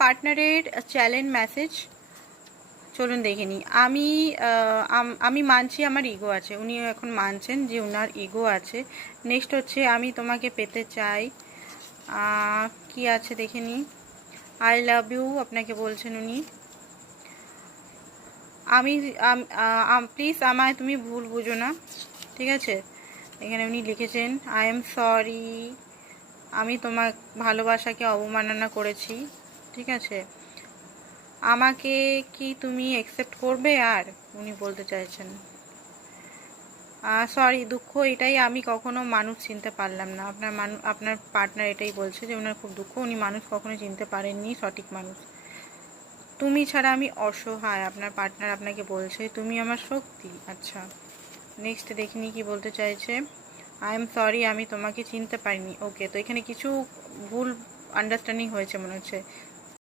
পার্টনারের challenge message চলুন দেখে নিই। আমি মানছি আমার ইগো আছে, উনিও এখন মানছেন যে ওনার ইগো আছে। নেক্সট হচ্ছে আমি তোমাকে পেতে চাই, কি আছে দেখে নিই। আই লাভ ইউ আপনাকে বলছেন উনি। প্লিজ আমায় তুমি ভুল বুঝো না, ঠিক আছে। এখানে উনি লিখেছেন আই এম সরি, আমি তোমার ভালোবাসাকে অবমাননা করেছি, ঠিক আছে। আমাকে কি তুমি অ্যাকসেপ্ট করবে, আর উনি বলতে চাইছেন সরি, দুঃখ এটাই, আমি কখনো মানুষ চিনতে পারলাম না। আপনার পার্টনার এটাই বলছে যে ওনার খুব দুঃখ, উনি মানুষ কখনো চিনতে পারেননি, সঠিক মানুষ। তুমি ছাড়া আমি অসহায়, আপনার পার্টনার আপনাকে বলছে তুমি আমার শক্তি। আচ্ছা, নেক্সট দেখিনি কি বলতে চাইছে। আই এম সরি, আমি তোমাকে চিনতে পারিনি। ওকে, তো এখানে কিছু ভুল আন্ডারস্ট্যান্ডিং হয়েছে মনে হচ্ছে।